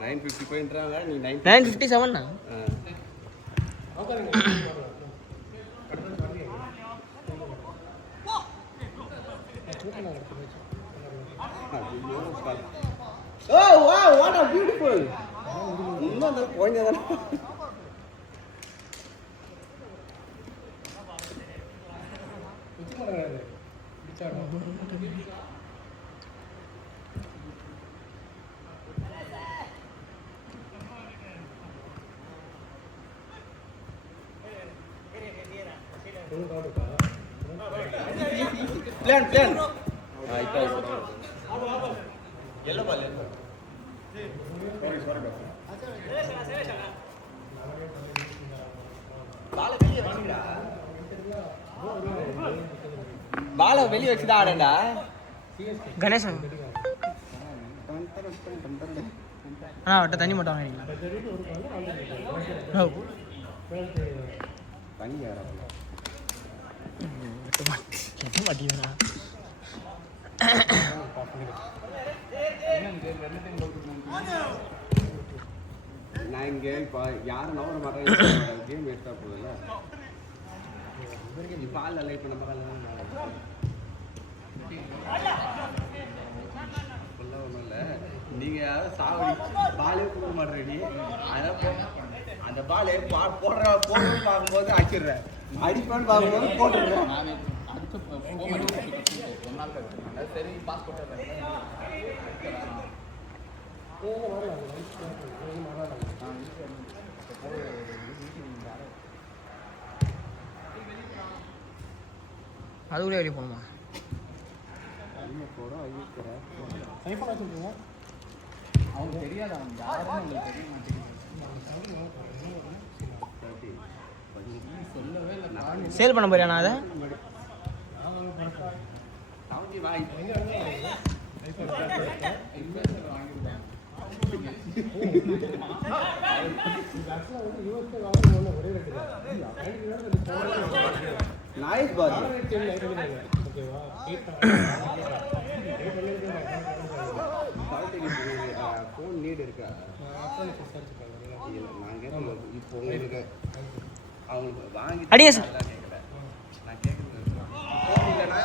950 போயின்றாங்க நீ 957 னா Oh wow, what a beautiful. இன்னொரு கோயந்தா plan இப்போ yellow ball sorry பால வெளிய வச்சுடா ஆடடா கணேசன் வட்ட தண்ணி மட்டும் வாங்கிக்கலாம் தண்ணி யாரா மாட்டீங்களா நான் இங்கே இப்போ யாரும் நவர மாட்டாங்க கேம் எடுத்தா போதில்ல பால் லைட் பண்ண ஃபுல்லாக ஒன்றும் இல்லை நீங்கள் யாரும் சாவடி பாலே கொடுக்க மாட்டேறீ அதான் அந்த பால் போடுறேன்னு பார்க்கும்போது அடிச்சிடுறேன் அடிப்பேன்னு பார்க்கும்போது போட்டுடுறேன் சரி பாஸ்போர்ட் அதுக்குள்ளே வெளியே போகணுமா அவங்க தெரியாது அவங்க யாரும் உங்களுக்கு தெரிய மாட்டேங்குது சொல்லவே இல்லை சேல் பண்ண போறியா நான் அதை nice ball phone need இருக்கா நான் கேட்கல இப்போ உங்களுக்கு அவங்க வாங்கி அடியே சார் நான் கேட்கறது இல்லைனா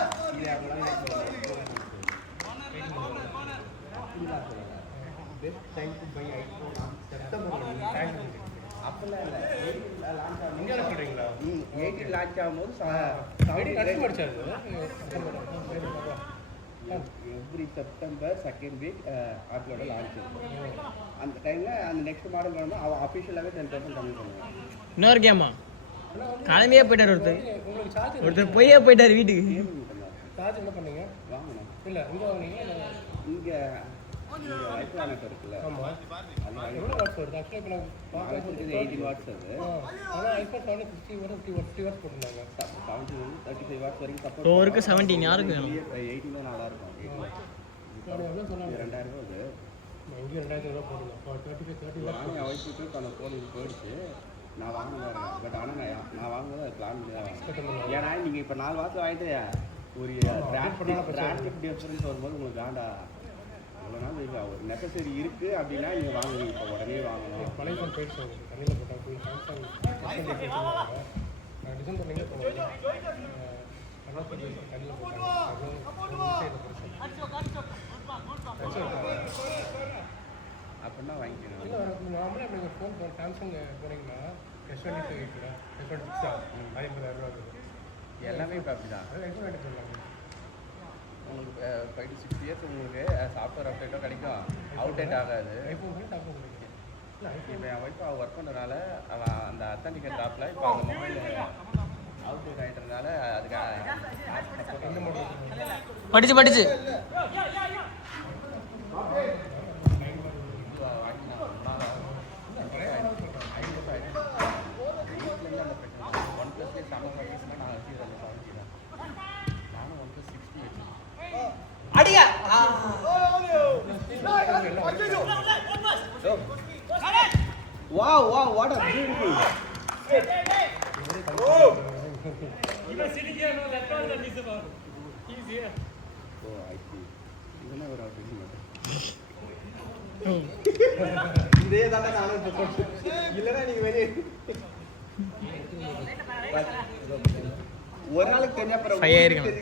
இது best time to buy iPhone September அப்பெல்லாம் இல்லை 18 லான்ச் ஆகும் நீங்கள் சொல்கிறீங்களா 18 லான்ச் ஆகும்போது 17 படிச்சாரு எவ்ரி செப்டம்பர் செகண்ட் வீக் ஆப்பிளோட லான்ச் இருக்கும் அந்த டைமில் அந்த நெக்ஸ்ட் மாடல் வேணுமோ அவன் அஃபிஷியலாகவே 10% கம்மி பண்ணுவான் இன்னொரு கேமா கிளம்பியே போயிட்டார் ஒருத்தர் போயே போயிட்டார் வீட்டுக்கு சார்ஜ் என்ன பண்ணீங்க வாங்கணும் இல்லை இங்கே வாங்கினீங்க இங்கே ஐஃபோன் இருக்குல்ல ஆமாம் எவ்வளோ வாட்ஸ் வருது ஆக்சுவலாக இப்போ நான் 18 வாட்ஸ் அது ஆனால் ஐஃபோன் 60 வாட்ஸ் 50 வாட்ஸ் போட்டுருந்தாங்க 70 35 வாட்ஸ் வரைக்கும் சப்போர்ட் ஓருக்கு 17 யாருக்கு 18 தான் நல்லா இருக்கும் எவ்வளோ சொன்னாங்க 2000 ரூபா அது இங்கேயும் 2000 ரூபா போட்டுருந்தோம் 35 30 அவசியத்துக்கு அந்த ஃபோன் இது போயிடுச்சு நான் வாங்கினேன் பட் ஆனால் நான் வாங்கினது அது பிளான் பண்ணி தான் வாங்கினேன் ஏன்னா நீங்கள் இப்போ 4 வாட்ஸ் வாங்கிட்டு ஒரு டிரான்ஸ்போர்ட் டிஃபரன்ஸ் வரும்போது உங்களுக்கு வேண்டாம் அவ்வளோ நாள் இல்லை ஒரு நெசசரி இருக்குது அப்படின்னா நீங்கள் வாங்குவீங்க இப்போ உடனே வாங்கணும் பழைய ஃபோன் போயிடுச்சு தண்ணியில் போட்டால் சாம்சங் டிசம்பர்லேயே போனோம் தண்ணியில் போட்டாங்க அப்படின்னா வாங்கிக்கணும் இல்லை நார்மலாக இப்போ நீங்கள் ஃபோன் சாம்சங் போனீங்கன்னா S25 இருக்குல்ல S26 50,000 ரூபா எல்லாமே இப்போ அப்படி தான் S25 சொல்லாங்க உங்களுக்கு 5 to 6 இயர்ஸ் உங்களுக்கு சாஃப்ட்வேர் அப்டேட்டோ கிடைக்கும் அவுடேட் ஆகாது ஐஃபோன் கிடைக்கும் இல்லை இப்போ என் ஒய்ஃப் அவள் ஒர்க் பண்ணுறதுனால அவன் அந்த அத்தன்டிகேட் ஆப்பில் இப்போ அந்த மொபைல் அவுடேட் ஆகிட்டதுனால அதுக்கு எந்த மொபைல் படிச்சு அடியா wow what a beautiful even sitting here no that was the visible he's here oh I see இதெல்லாம் ஒரு ஆப்ஷன் இதே தானே நானும் இப்போ சொல்றேன். இல்லைன்னா நீங்கள் வெளியே ஒரு நாளுக்கு தெரிஞ்சா அப்புறம் 5 ஆயிருக்கணும்.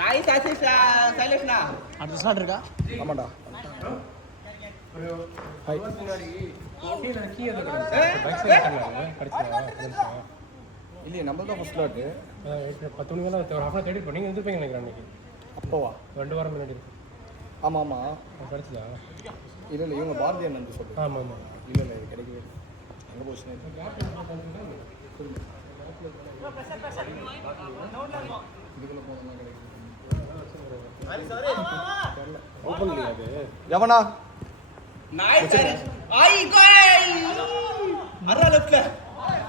நைஸ் ஆசிஷ் சைலேஷ்னா அடுத்த ஸ்லாட் இருக்கா? ஆமாண்டா ஒரு முன்னாடி கீ எதை பைக் சைடு கிடைச்சதா இல்லையே நம்ம தான் ஃபர்ஸ்ட் லாட்டு 10 மணிக்கெல்லாம் ஒரு ஹாஃப் தேடி பண்ணி இருந்திருப்பீங்க நினைக்கிறேன் அன்னைக்கு அப்போவா 2 வாரம் முன்னாடி இருக்கு ஆமாம் ஆமாம் கிடைச்சதா இல்லை இல்லை இவங்க பாரதியார் நன்றி சொல்லு ஆமாம் ஆமாம் இல்லை இல்லை இது கிடைக்கவே இல்லை எங்கே போச்சுன்னு இதுக்குள்ளே போனோம்னா கிடைக்கும் ஓப்பன் இல்லையா அது எவனா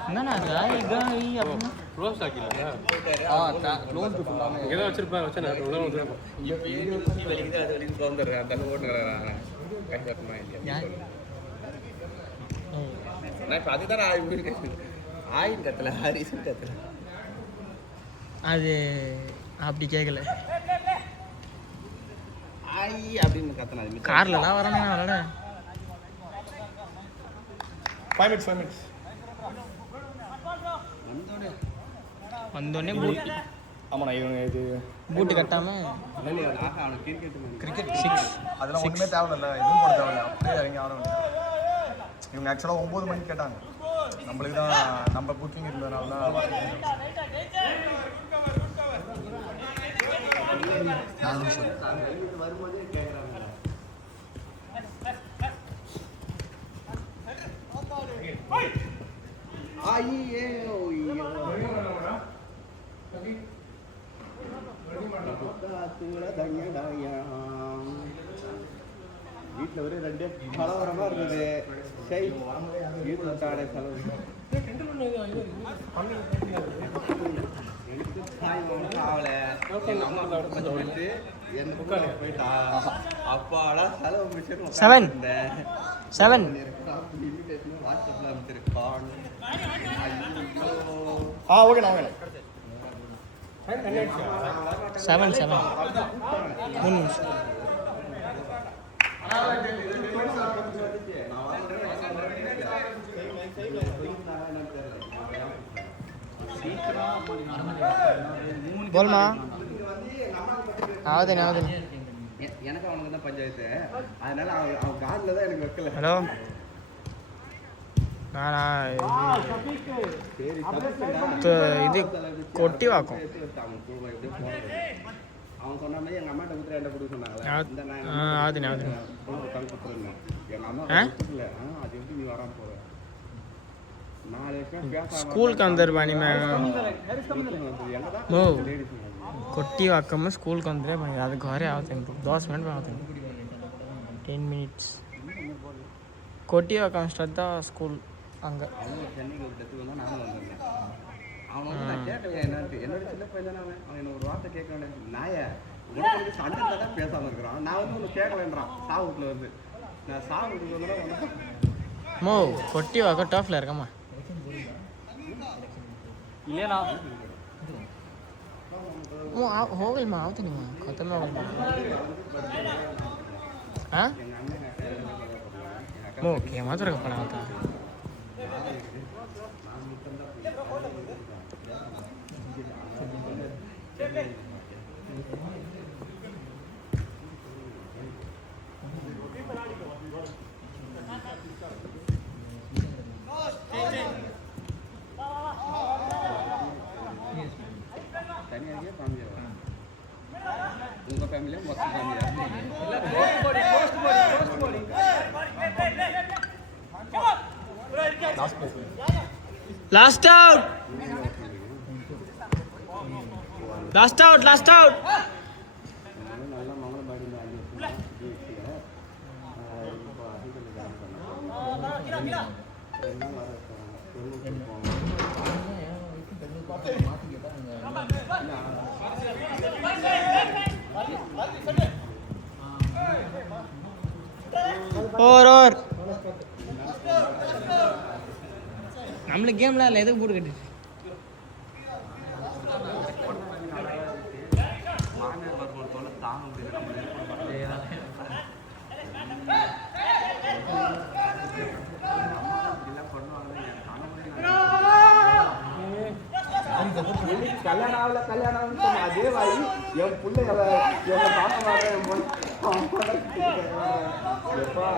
என்னண்ணா இருக்கா? அப்படின்னா க்ளோஸ் ஆக்கில லோன் ஃபுல்லாமே இங்கே தான் வச்சிருப்பேன் வச்சேன் நான் உள்ள வந்துருப்பேன் யார்? அது அப்படி கேட்கல. கார்ல தான் வரணும் அதோட 5 minutes வந்தோடனே பூட் ஆமாண்ணா இவங்க இது பூட்டு கட்டாம கிரிக்கெட் 6 அதெல்லாம் ஒன்றுமே தேவையில்ல எதுவும் போட தேவையில்ல அப்படியே இறங்கி ஆட வேண்டியது இவங்க ஆக்சுவலாக 9 மணிக்கு கேட்டாங்க நம்மளுக்கு தான் நம்ம புக்கிங் இருந்ததுனால தான் வீட்டில் ஒரு 2 கலவரமாக இருந்தது சரி வீட்டில் தாடே செலவு அப்பாடா செலவு முடிச்சு 7 வாட்ஸ்அப்ல அமைச்சிருக்கான் ஓகேண்ணா ஓகே 7 3 நிமிஷம். போல்மா ஆகுது எனக்கு அவனுக்கு தான் பஞ்சாயத்து அதனால அவன் காலில் தான் எனக்கு வைக்கல ஹலோ நானா இது கொட்டி வாக்கும் அவன் சொன்ன மாதிரி எங்கள் அம்மாட்ட கொடுத்து ரெண்டை கொடுக்க சொன்னாங்களே ஆகுதுண்ணே கொடுத்துருந்தேன் எங்கள் அம்மா இல்லை அது எப்படி நீ வராமல் போகிற 4 வருஷம் स्कूल के अंदर पानी में वो कोट्टी वाकम में स्कूल के अंदर पानी आधे घरे आते हैं 10 मिनट में आते हैं 10 मिनट्स कोट्टी वाकम श्रद्धा स्कूल அங்கே சென்னைக்கு ஒரு டெத்து வந்தால் நானும் வந்துருந்தேன் அவன் வந்து நான் கேட்கல என்னோட சின்ன பையன் தானே அவன் என்ன ஒரு வார்த்தை கேட்க வேண்டிய நாய உனக்கு சண்டை தான் பேசாமல் இருக்கிறான் நான் வந்து ஒன்று கேட்கலன்றான் சாவுட்டில் வந்து நான் சாவுட்டுக்கு வந்து மோ கொட்டி வாக்க டாப்ல இருக்கம்மா இல்லையா हो गई माँ तो नहीं खत्म हो गई हाँ मो क्या मत रख पड़ा होता உங்கள் ஃபேமிலியா மொத்த ஃபேமிலியா last out last out last out நல்லா மங்களபாடி और நம்மள கேம்ல இல்ல எதுக்கு போட்டு கட்டி மாநகர் வரும்போது தாங்க கல்யாணம் ஆகல கல்யாணம் ஆகலன்னு சொன்ன அதே வாய் என் பிள்ளை எவ்வளோ பாசமாக என் எப்பா